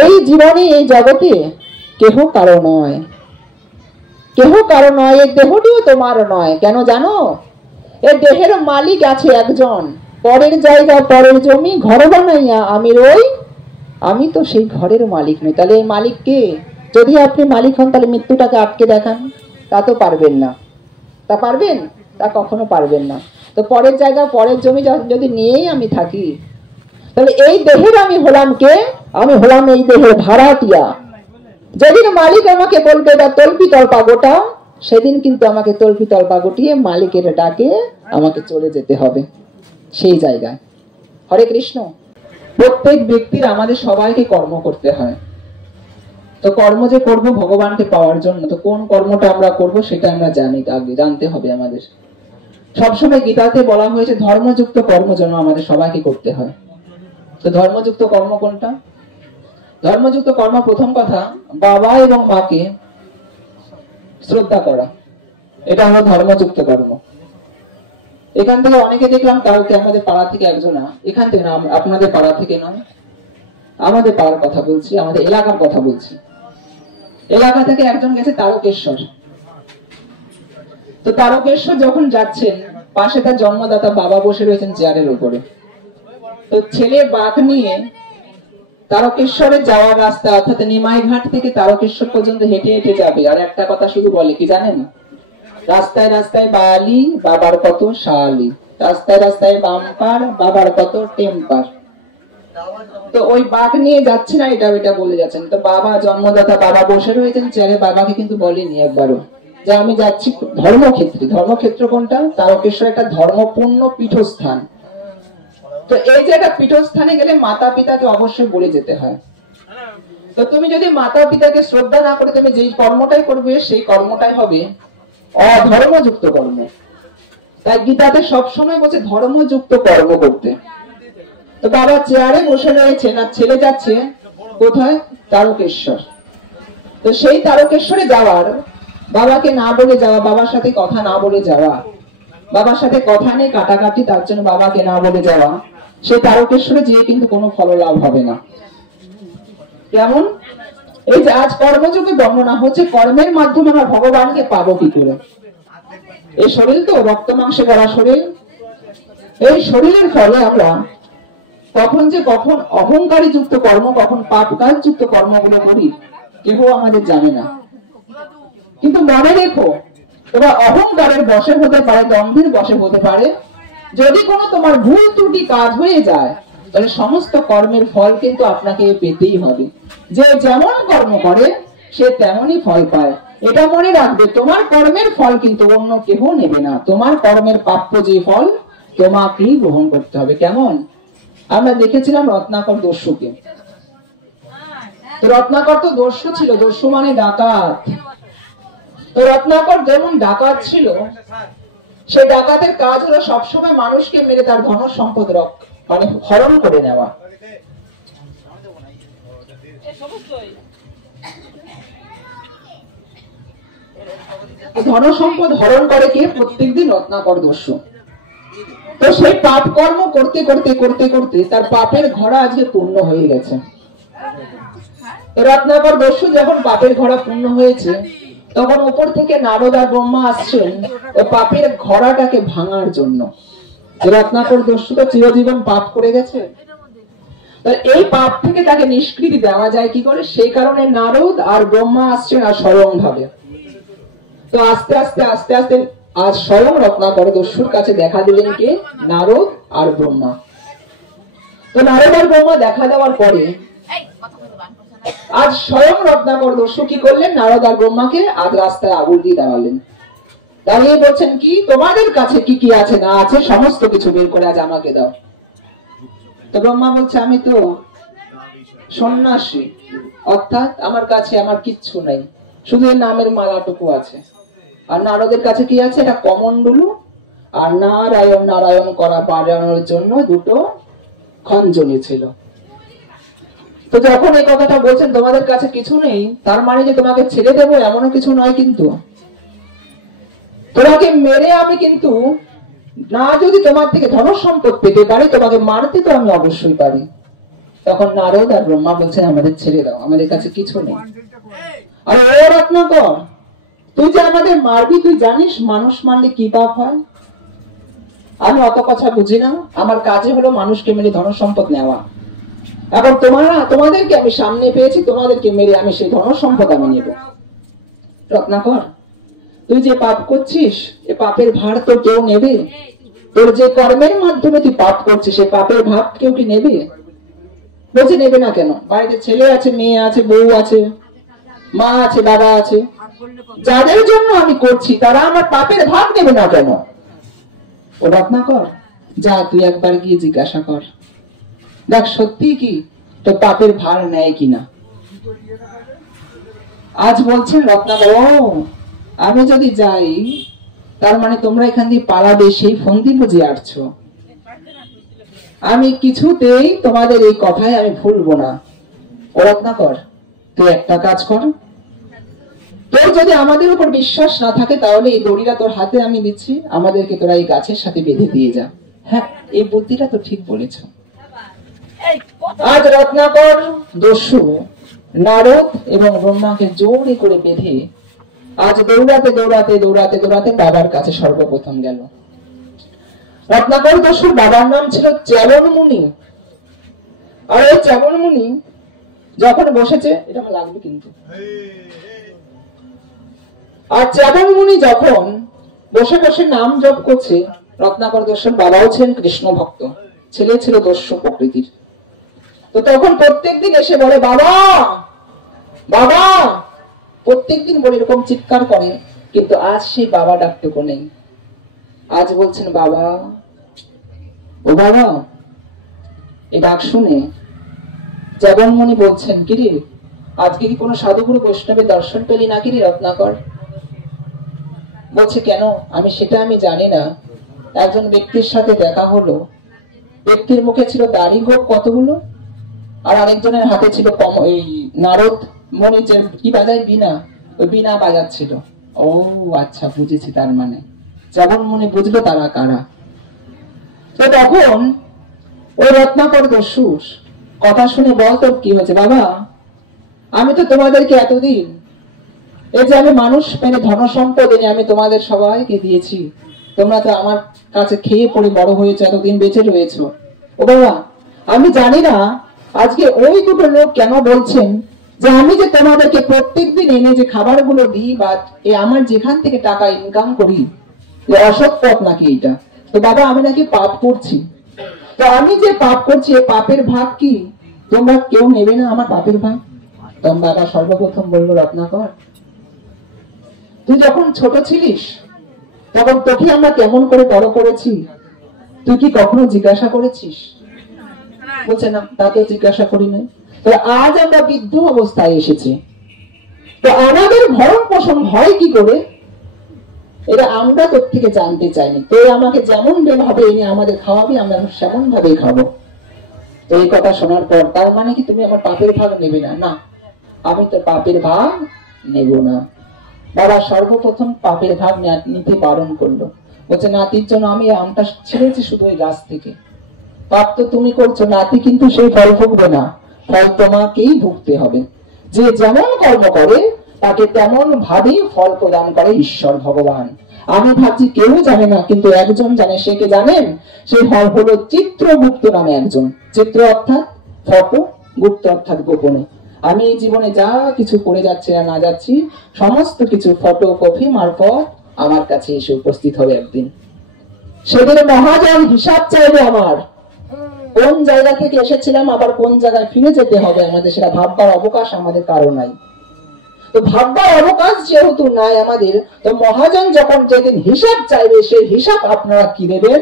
এই জীবনে এই জগতে কেহ কারো নয়, কেহ কারো নয়। এই দেহটিও তোমার নয়। কেন জানো? এই দেহের মালিক আছে একজন। পরের জায়গা, পরের জমি, ঘর বানাইয়া আমি রই, আমি তো সেই ঘরের মালিক নই। তাহলে এই মালিক কে? যদি আপনি মালিক হন তাহলে মৃত্যুটাকে আটকে দেখান। তা তো পারবেন না। তা পারবেন? তা কখনো পারবেন না। তো পরের জায়গা, পরের জমি যদি নিয়েই আমি থাকি, তাহলে এই দেহের আমি হলাম কে? আমি হলাম এই দেহের ভাড়াটিয়া। যেদিন মালিক আমাকে বলবে এটা তল্পি তল্পা গোটা, সেদিন কিন্তু আমাকে তল্পি তল্পা গোটিয়ে মালিকের ডাকে আমাকে চলে যেতে হবে সেই জায়গায়। হরে কৃষ্ণ। প্রত্যেক ব্যক্তির, আমাদের সবাইকে কর্ম করতে হয়। তো কর্ম যে করব ভগবানকে পাওয়ার জন্য, তো কোন কর্মটা আমরা করব সেটা আমরা জানি, আগে জানতে হবে আমাদের। সবসময় গীতাতে বলা হয়েছে ধর্মযুক্ত কর্ম যেন আমাদের সবাইকে করতে হয়। তো ধর্মযুক্ত কর্ম কোনটা? ধর্মযুক্ত কর্ম, প্রথম কথা, বাবা এবং মাকে শ্রদ্ধা করা, এটা হলো ধর্মযুক্ত কর্ম। এখান থেকে অনেকে দেখলাম, কাউকে আমাদের পাড়া থেকে একজনা, এখান থেকে না, আপনাদের পাড়া থেকে নয়, আমাদের পাড়ার কথা বলছি, আমাদের এলাকার কথা বলছি। এলাকা থেকে একজন গেছে তারকেশ্বর। তো তারকেশ্বর যখন যাচ্ছেন, পাশে তার জন্মদাতা বাবা বসে রয়েছেন চেয়ারের উপরে। তো ছেলে বাঘ নিয়ে তারকেশ্বরে যাওয়ার রাস্তা, অর্থাৎ নিমাই ঘাট থেকে তারকেশ্বর পর্যন্ত হেঁটে হেঁটে যাবে, আর একটা কথা শুধু বলে কি জানেন? রাস্তায় রাস্তায় বালি, বাবার কত শালি, রাস্তায় রাস্তায় বাম্পার, বাবার কত টেম্পার। তো ওই বাঘ নিয়ে যাচ্ছে না, এটা এটা বলে যাচ্ছেন। তো বাবা, জন্মদাতা বাবা বসে রয়েছেন চেয়ারে, বাবাকে কিন্তু বলেনি একবারও যে আমি যাচ্ছি ধর্মক্ষেত্রে। ধর্মক্ষেত্র কোনটা? তারকেশ্বর একটা ধর্মপূর্ণ পীঠস্থান। তো এই যে একটা পীঠস্থানে গেলে মাতা পিতাকে অবশ্যই বলে যেতে হয়। তো তুমি যদি মাতা পিতাকে শ্রদ্ধা না করে তুমি যেই কর্মটাই করবে, সেই কর্মটাই হবে অধর্মযুক্ত কর্ম। তাই গীতাতে সবসময় বলছে ধর্মযুক্ত কর্ম করতে। তো বাবা চেয়ারে বসে রয়েছেন আর ছেলে যাচ্ছে কোথায়? তারকেশ্বর। তো সেই তারকেশ্বরে যাওয়ার, বাবাকে না বলে যাওয়া, বাবার সাথে কথা না বলে যাওয়া, বাবার সাথে কথা নেই, কাটাকাটি, তার জন্য বাবাকে না বলে যাওয়া, সেই তারকেশ্বরে যেয়ে কিন্তু কোনো ফল লাভ হবে না। কেমন? এই যে আজ কর্মযোগে বর্ণনা হচ্ছে, কর্মের মাধ্যমে আমরা ভগবানকে পাবো কি করে? এই শরীর তো রক্ত মাংসে গড়া শরীর, এই শরীরের ফলে আমরা কখন যে কখন অহংকারী যুক্ত কর্ম, কখন পাপ কাজ যুক্ত কর্মগুলো করি কেউ আমাদের জানে না। কিন্তু মনে রেখো, তোমার অহংকারের বশে হতে পারে, দম্ভের বশে হতে পারে। যদি কোনো তোমার ভুল ত্রুটি কাজ হয়ে যায়, তাহলে সমস্ত কর্মের ফল কিন্তু আপনাকে পেতেই হবে। যে যেমন কর্ম করে সে তেমনই ফল পায়। এটা মনে রাখবে, তোমার কর্মের ফল কিন্তু অন্য কেউ নেবে না। তোমার কর্মের প্রাপ্য যে ফল তোমাকেই গ্রহণ করতে হবে। কেমন? আমরা দেখেছিলাম রত্নাকর দস্যুকে। তো রত্নাকর তো দস্যু ছিল, দস্যু মানে ডাকাত। তো রত্নাকর যেমন ডাকাত ছিল, সে ডাকাতের কাজ হলো সবসময় মানুষকে মেরে তার ধন সম্পদ মানে হরণ করে নেওয়া। ধন সম্পদ হরণ করে কে? প্রত্যেকদিন রত্নাকর দস্যু। তো সেই পাপ কর্ম করতে করতে করতে করতে তার পাপের ঘোড়া আজকে পূর্ণ হয়ে গেছে। রত্নাকর দস্যু যখন পাপের ঘোড়া পূর্ণ হয়েছে, তখন উপর থেকে নারদ আর ব্রহ্মা আসছেন ওই পাপের ঘোড়াটাকে ভাঙার জন্য। রত্নাকর দস্যু তো চিরজীবন পাপ করে গেছে, এই পাপ থেকে তাকে নিষ্কৃতি দেওয়া যায় কি করে? সেই কারণে নারদ আর ব্রহ্মা আসছেন আর স্বয়ং ভাবে। তো আস্তে আস্তে আস্তে আস্তে আজ স্বয়ং রত্নাকর দস্যুর কাছে দেখা দিলেন কে? নারদ আর ব্রহ্মা। তো নারদ আর ব্রহ্মা দেখা দেওয়ার পরে আজ স্বয়ং রত্নাকর দস্যু কি করলেন? নারদ আর ব্রহ্মাকে আজ রাস্তায় আগুন দিয়ে দাঁড়ালেন। দাঁড়িয়ে বলছেন কি, তোমাদের কাছে কি কি আছে না আছে সমস্ত কিছু বের করে আজ আমাকে দাও। তো ব্রহ্মা বলছে, আমি তো সন্ন্যাসী, অর্থাৎ আমার কাছে আমার কিচ্ছু নেই, শুধু এর নামের মালাটুকু আছে। আর নারদের কাছে কি আছে? এটা কমণ্ডলু আর নারায়ণ নারায়ণ করা বাড়ানোর জন্য দুটো খঞ্জনি ছিল। তো যখন এই কথাটা বলছেন তোমাদের কাছে কিছু নেই, তার মানে যে তোমাকে ছেড়ে দেবো এমনও কিছু নয়। কিন্তু তোমাকে মেরে আমি কিন্তু না, যদি তোমার থেকে ধন সম্পদ পেতে পারি, তোমাকে মারতে তো আমি অবশ্যই পারি। তখন নারদ আর ব্রহ্মা বলছেন আমাদের ছেড়ে দাও, আমাদের কাছে কিছু নেই। আর ও রত্নাকর, তুই যে আমাদের মারবি, তুই জানিস মানুষ মারলে কি পাপ হয়? আমি অত কথা বুঝি না, আমার কাজে হলো মানুষকে মেরে ধন সম্পদ নেওয়া। এখন তোমাদেরকে আমি সামনে পেয়েছি, তোমাদেরকে মেরে আমি সেই ধন সম্পদ আমি নেব। রত্নাকর, তুই যে পাপ করছিস, এ পাপের ভার তো কেউ নেবে? তোর যে কর্মের মাধ্যমে তুই পাপ করছিস, সে পাপের ভাব কেউ কি নেবে? বলছে নেবে না কেন? বাড়িতে ছেলে আছে, মেয়ে আছে, বউ আছে, মা আছে, বাবা আছে, যাদের জন্য আমি করছি তারা আমার পাপের ভাগ নেবে না কেন? ও রত্নাকর, যা তুই একবার গিয়ে জিজ্ঞাসা কর, দেখ সত্যি কি তোর পাপের ভার নেয় কিনা। আজ বলছেন রত্নাকর, ও আমি যদি যাই তার মানে তোমরা এখান দিয়ে পালাবে, সেই ফন্দি বুঝে আসছো। আমি কিছুতেই তোমাদের এই কথায় আমি ভুলবো না। ও রত্নাকর, তুই একটা কাজ কর, তোর যদি আমাদের উপর বিশ্বাস না থাকে তাহলে এই দড়িটা তোর হাতে আমি দিচ্ছি, আমাদেরকে তোরা এই গাছের সাথে বেঁধে দিয়ে যা। হ্যাঁ, এই বুদ্ধিটা তো ঠিক বলেছ। আজ রত্নাকর দস্যু নারদ এবং ব্রহ্মাকে জোরে করে বেঁধে আজ দৌড়াতে দৌড়াতে দৌড়াতে দৌড়াতে বাবার কাছে সর্বপ্রথম গেল। রত্নাকর দস্যুর বাবার নাম ছিল চ্যবন মুনি। আর ওই চ্যবন মুনি যখন বসেছে, এটা আমার লাগবে কিন্তু, আর চ্যবন মুনি যখন বসে বসে নাম জপ করছে, রত্নাকর দস্যুর বাবাও ছিলেন কৃষ্ণ ভক্ত, ছেলে ছিল দস্যু প্রকৃতির। তো তখন প্রত্যেকদিন এসে বলে বাবা বাবা, প্রত্যেকদিন বলে এরকম চিৎকার করে, কিন্তু আজ সেই বাবা ডাকটুকু নেই। আজ বলছেন বাবা, ও বাবা। এই ডাক শুনে চ্যবন মুনি বলছেন, কিরে আজকে কি কোনো সাধুগুরু বৈষ্ণবের দর্শন পেলি নাকি রে রত্নাকর? বলছে কেন, সেটা আমি জানি না। একজন ব্যক্তির সাথে দেখা হলো, ব্যক্তির মুখে ছিল দাড়ি গোঁফ কতগুলো, আর আরেকজনের হাতে ছিল এই নারদ মনি যে কি বাজায়, বীণা, ওই বীণা বাজাচ্ছিল। ও আচ্ছা, বুঝেছি, তার মানে চ্যবন মুনি বুঝলো তারা কারা। তো তখন ওই রত্নাকর দস্যুর কথা শুনে বল তোর কি হয়েছে? বাবা, আমি তো তোমাদেরকে এতদিন এই যে আমি মানুষ মেনে ধন সম্পদ এনে আমি তোমাদের সবাইকে দিয়েছি, তোমরা তো আমার কাছে খেয়ে পড়ে বড় হয়েছে, এতদিন বেঁচে রয়েছো। ও বাবা, আমি জানি না আজকে ওই দুটো লোক কেন বলছেন যে আমি যে তোমাদেরকে প্রত্যেকদিন এনে যে খাবারগুলো দিই বা আমার যেখান থেকে টাকা ইনকাম করি, অসৎ পথ নাকি এইটা? তো বাবা, আমি নাকি পাপ করছি। তো আমি যে পাপ করছি, এই পাপের ভাগ কি তোমরা কেউ নেবে না আমার পাপের ভাগ? তখন বাবা সর্বপ্রথম বললো, রত্নাকর, তুই যখন ছোট ছিলিস তখন তোকে আমরা কেমন করে বড় করেছি, তুই কি কখনো জিজ্ঞাসা করেছিস? বলছে না, তাকে জিজ্ঞাসা করি নাই। তো আজ আমরা বৃদ্ধ অবস্থায় এসেছি, তো আমাদের ভরণ পোষণ হয় কি করে, এটা আমরা তোর থেকে জানতে চাইনি। তো আমাকে যেমন ভাবে এনে আমাদের খাওয়াবি, আমরা সেমন ভাবেই খাবো। তো এই কথা শোনার পর তার মানে কি তুমি আমার পাপের ভাগ নেবে না? না, আমি তোর পাপের ভাগ নেব না। বাবা সর্বপ্রথম পাপের ভাগ নিতে বারণ করলো। বলছে নাতির জন্য আমি আমটা ছেড়েছি শুধু ওই গাছ থেকে, পাপ তো তুমি করছো, নাতি কিন্তু সেই ফল ভুগবে না, ফল তোমাকেই ভুগতে হবে। যে যেমন কর্ম করে তাকে তেমন ভাবেই ফল প্রদান করে ঈশ্বর ভগবান। আমি ভাবছি কেউ জানে না, কিন্তু একজন জানে। সে কে জানেন? সে হলো চিত্রগুপ্ত নামে একজন। চিত্র অর্থাৎ ফটো, গুপ্ত অর্থাৎ গোপনে। আমি এই জীবনে যা কিছু করে যাচ্ছি আর না যাচ্ছি, সমস্ত কিছু ফটো কপি মারফত আমার কাছে এসে উপস্থিত হবে একদিন। সেদিন মহাজন হিসাব চাইবে আমার, কোন জায়গা থেকে এসেছিলাম, আবার কোন জায়গায় ফিরে যেতে হবে আমাদের, সেটা ভাববার অবকাশ আমাদের কারো নাই। তো ভাববার অবকাশ যেহেতু নাই আমাদের, তো মহাজন যখন যেদিন হিসাব চাইবে, সেই হিসাব আপনারা কি দেবেন,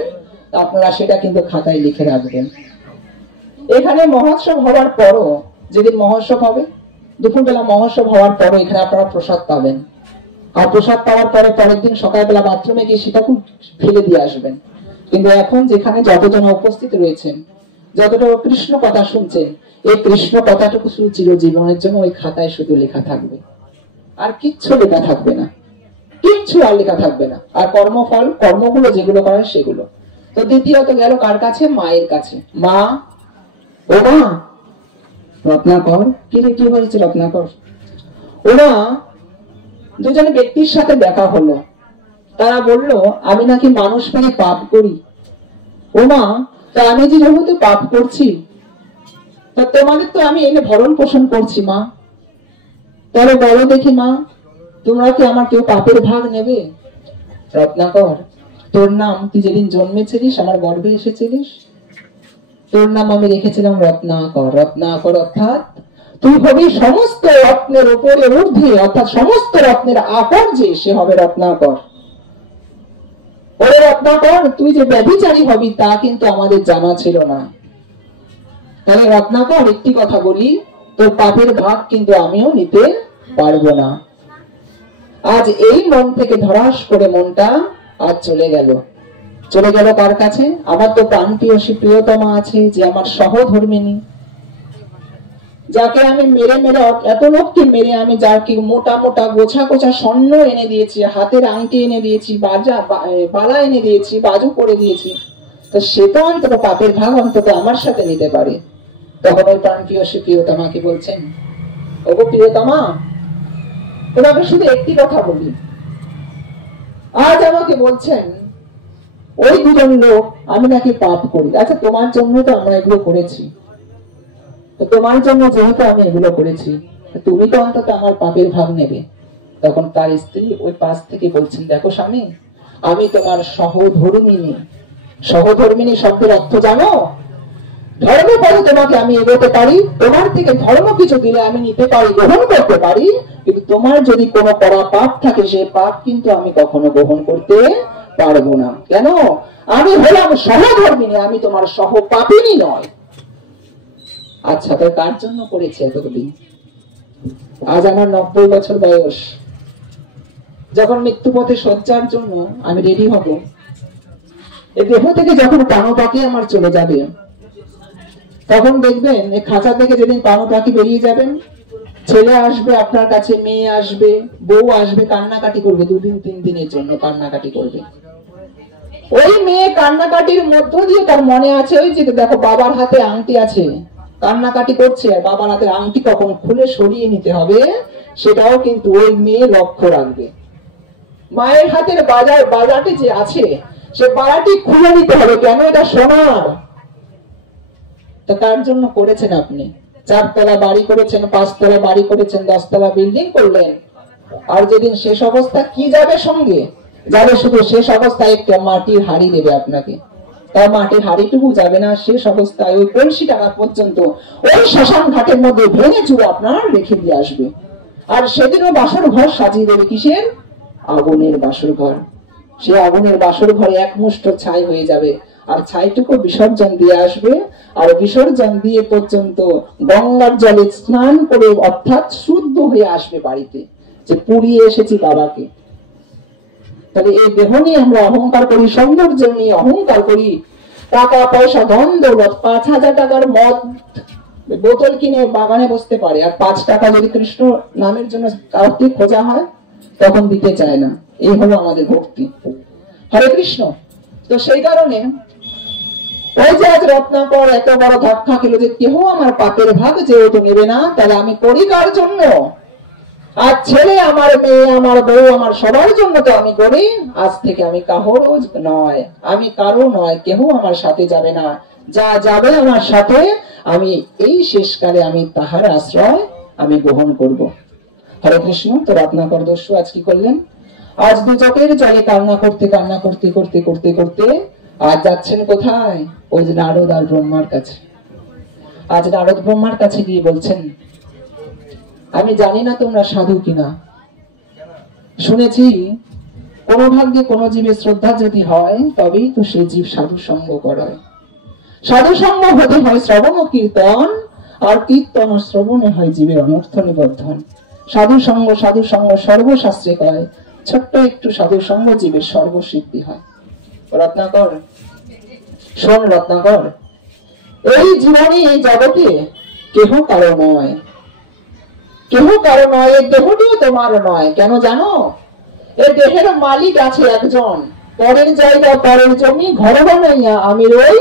আপনারা সেটা কিন্তু খাতায় লিখে রাখবেন। এখানে মহোৎসব হওয়ার পরও, যেদিন মহোৎসব হবে, দুপুরবেলা মহোৎসব হওয়ার পরও এখানে আপনারা প্রসাদ পাবেন। আর প্রসাদ পাওয়ার পরে পরের দিন সকালবেলা বাথরুমে গিয়ে সেটা খুব ফেলে দিয়ে আসবেন। কিন্তু এখন যেখানে যতজন উপস্থিত রয়েছেন, যতটা কৃষ্ণ কথা শুনছেন, এই কৃষ্ণ কথাটুকু শুধু চিরজীবনের জন্য ওই খাতায় শুধু লেখা থাকবে, আর কিচ্ছু লেখা থাকবে না, কিচ্ছু আর লেখা থাকবে না। আর কর্মফল, কর্মগুলো যেগুলো করার সেগুলো। তো দ্বিতীয়ত গেল কার কাছে? মায়ের কাছে। মা, ও মা, রত্নাকর, কি হয়েছে রত্নাকর? ওরা দুজনে ব্যক্তির সাথে দেখা হলো। তারা বলল, আমি নাকি মানুষ মেরে পাপ করি। ও মা, তা আমি যে যেহেতু পাপ করছি, তা তোমাদের তো আমি এনে ভরণ পোষণ করছি মা, তাহলে বলো দেখি মা, তোমরা কি আমার কেউ পাপের ভাগ নেবে? রত্নাকর, তোর নাম, তুই যেদিন জন্মেছিলিস আমার গর্ভে এসেছিলিস, তোর নাম আমি রেখেছিলাম রত্নাকর। রত্নাকর অর্থাৎ তুই হবি সমস্ত রত্নের উপরে ঊর্ধ্বে, অর্থাৎ সমস্ত রত্নের আকর যে, সে হবে রত্নাকর। ওরে রত্নাকর, তুই যে ব্যভিচারী হবি তা কিন্তু আমাদের জানা ছিল না। তাহলে রত্নাকর, একটি কথা বলি, তোর পাপের ভাগ কিন্তু আমিও নিতে পারবো না। আজ এই মন থেকে ধরাস করে মনটা আজ চলে গেল। চলে গেল কার কাছে? আমার তো প্রাণপ্রিয়সী প্রিয়তমা আছে, যে আমার সহধর্মিনী, যাকে আমি মেরে মেরে, এত লোককে মেরে আমি যাকে মোটা মোটা গোছা গোছা স্বর্ণ এনে দিয়েছি, হাতের আংটি এনে দিয়েছি, বালা এনে দিয়েছি, বাজু করে দিয়েছি, তো সে তো অন্তত পাপের ভাগ অন্তত আমার সাথে নিতে পারে। তখন ওই প্রাণপ্রিয়সী প্রিয়তমাকে বলছেন, ওগো প্রিয়তমা, তোমাকে শুধু একটি কথা বলি। আজ আমাকে বলছেন ওই দুজন লোক আমি নাকি পাপ করি। আচ্ছা, তোমার জন্য তো আমরা এগুলো করেছি, তোমার জন্য যেহেতু আমি এগুলো করেছি, তুমি তো অন্তত আমার পাপের ভাগ নেবে। তখন তার স্ত্রী ওই পাশ থেকে বলছেন, দেখো স্বামী, আমি তোমার সহধর্মিনী। সহধর্মিনী শব্দের অর্থ জানো? ধর্মপদে তোমাকে আমি এগোতে পারি, তোমার থেকে ধর্ম কিছু দিলে আমি নিতে পারি, গ্রহণ করতে পারি, কিন্তু তোমার যদি কোনো করা পাপ থাকে, সে পাপ কিন্তু আমি কখনো গ্রহণ করতে পারবো না। কেন? আমি হলাম সহধর্মিনী, আমি তোমার সহপাপিনী নয়। আচ্ছা, তো কার জন্য করেছে এতদিন? আজ আমার 90 বছর বয়স, যখন মৃত্যুপথে শয্যার জন্য আমি রেডি হব, এই দেহ থেকে যখন প্রাণপাখি আমার চলে যাবে, তখন দেখবেন এই খাঁচা থেকে যেদিন প্রাণপাখি বেরিয়ে যাবেন, ছেলে আসবে আপনার কাছে, মেয়ে আসবে, বউ আসবে, কান্নাকাটি করবে, 2 দিন 3 দিনের জন্য কান্নাকাটি করবে। ওই মেয়ে কান্নাকাটির মধ্য দিয়ে তার মনে আছে, ওই যে দেখো বাবার হাতে আংটি আছে, কান্নাকাটি করছে, আর বাবার হাতের আংটি কখন খুলে সরিয়ে নিতে হবে সেটাও কিন্তু ওই মেয়ে লক্ষ্য রাখবে। মায়ের হাতের বাজারটি যে আছে, সে বাজারটি খুলে নিতে হবে। কেন? এটা সোনার। তা কার জন্য করেছেন আপনি? 4 তলা বাড়ি করেছেন, 5 তলা বাড়ি করেছেন, 10 তলা বিল্ডিং করলেন, আর যেদিন শেষ অবস্থা কি যাবে সঙ্গে? যাবে শুধু শেষ অবস্থায় একটা মাটির হাড়ি দেবে আপনাকে। তার মাটির হাড়িটুকু যাবে না, শেষ অবস্থায় ওই কলসি টাকা পর্যন্ত ওই শ্মশান ঘাটের মধ্যে ভেঙে চুরে আপনার রেখে দিয়ে আসবে। আর সেদিনও বাসর ঘর সাজিয়ে দেবে কিসের? আগুনের বাসর ঘর। সে আগুনের বাসর ঘরে এক মুষ্ঠ ছাই হয়ে যাবে, আর ছাইটুকু বিসর্জন দিয়ে আসবে। আর বিসর্জন দিয়ে পর্যন্ত গঙ্গার জলে স্নান করে, অর্থাৎ শুদ্ধ হয়ে আসবে বাড়িতে, যে পুড়িয়ে এসেছি বাবাকে। তাহলে এই দেহ নিয়ে আমরা অহংকার করি, সৌন্দর্য নিয়ে অহংকার করি, টাকা পয়সা ধন দৌলত, 5000 টাকার মদ বোতল কিনে বাগানে বসতে পারে, আর 5 টাকা যদি কৃষ্ণ নামের জন্য কাউকে খোঁজা হয় তখন দিতে চায় না। এই হলো আমাদের ভক্তি। হরে কৃষ্ণ। তো সেই কারণে ওই যে আজ রত্নাকর এত বড় ধাক্কা খেলো, যে কেউ আমার পাপের ভাগ যেহেতু নেবে না, তাহলে আমি করি কার জন্য? আর ছেলে আমার, মেয়ে আমার, বউ আমার, সবার জন্য তো আমি করি। আজ থেকে আমি কারো নয়, আমি কারো নয়, কেউ আমার সাথে যাবে না। যা যাবে আমার সাথে, আমি এই শেষকালে আমি তাহার আশ্রয় আমি গ্রহণ করব। হরে কৃষ্ণ। তো রত্নাকর দস্যু আজ কি করলেন? আজ 2 চোখের জলে কান্না করতে করতে আজ যাচ্ছেন কোথায়? ওই যে নারদ আর ব্রহ্মার কাছে। আজ নারদ ব্রহ্মার কাছে গিয়ে বলছেন, আমি জানি না তোমরা সাধু কিনা, শুনেছি কোন ভাগ্যে কোন জীবের শ্রদ্ধা যদি হয় তবেই তো সে জীব সাধু সঙ্গ করায়। সাধু সঙ্গ হতে হয় শ্রবণ ও কীর্তন, আর কীর্তন ও শ্রবণে হয় জীবের অনর্থ নিবর্ধন। সাধু সঙ্গ সর্বশাস্ত্রে কয়, ছোট্ট একটু সাধু সঙ্গ জীবের সর্বসিদ্ধি হয়। রত্নাকর শোন, রত্নাকর, এই জীবনে এই জগতে কেহ কারো নয়, কেহ কারো নয়। এই দেহটিও তোমার নয়। কেন জানো? এই দেহের মালিক আছে একজন, পরের জায়গা, পরের জমি, ঘর বানাইয়া আমি রই,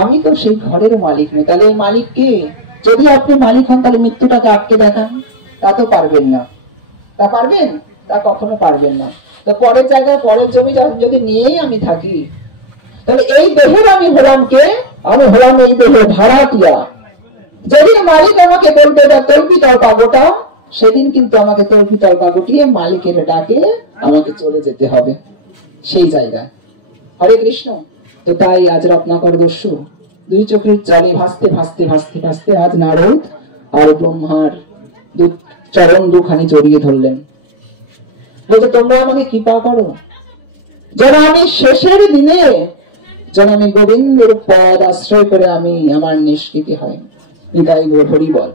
আমি তো সেই ঘরের মালিক নই। তাহলে এই মালিক কে? যদি আপনি মালিক হন তাহলে মৃত্যুটাকে আটকে দেখান, তা তো পারবেন না। তা পারবেন? তা কখনো পারবেন না। তো পরের জায়গায় পরের জমি যদি নিয়েই আমি থাকি, তাহলে এই দেহের আমি হলাম কে? আমি হলাম এই দেহের ভাড়াটিয়া। যেদিন মালিক আমাকে বলবে তল্পি তল্পা গোটা, সেদিন কিন্তু আমাকে তল্পি তল্পা গুটিয়ে মালিকের ডাকে আমাকে চলে যেতে হবে সেই জায়গায়। হরে কৃষ্ণ। তো তাই আজ রত্নাকর দস্যু দুই চোখের জলে ভাসতে ভাসতে ভাসতে ভাসতে আজ নারদ আর ব্রহ্মার চরণ দুখানি জড়িয়ে ধরলেন, বলতে তোমরা আমাকে কৃপা করো যেন আমি শেষের দিনে যেন আমি গোবিন্দের পদ আশ্রয় করে আমি আমার নিষ্কৃতি হয়। বিদায় হরি বল।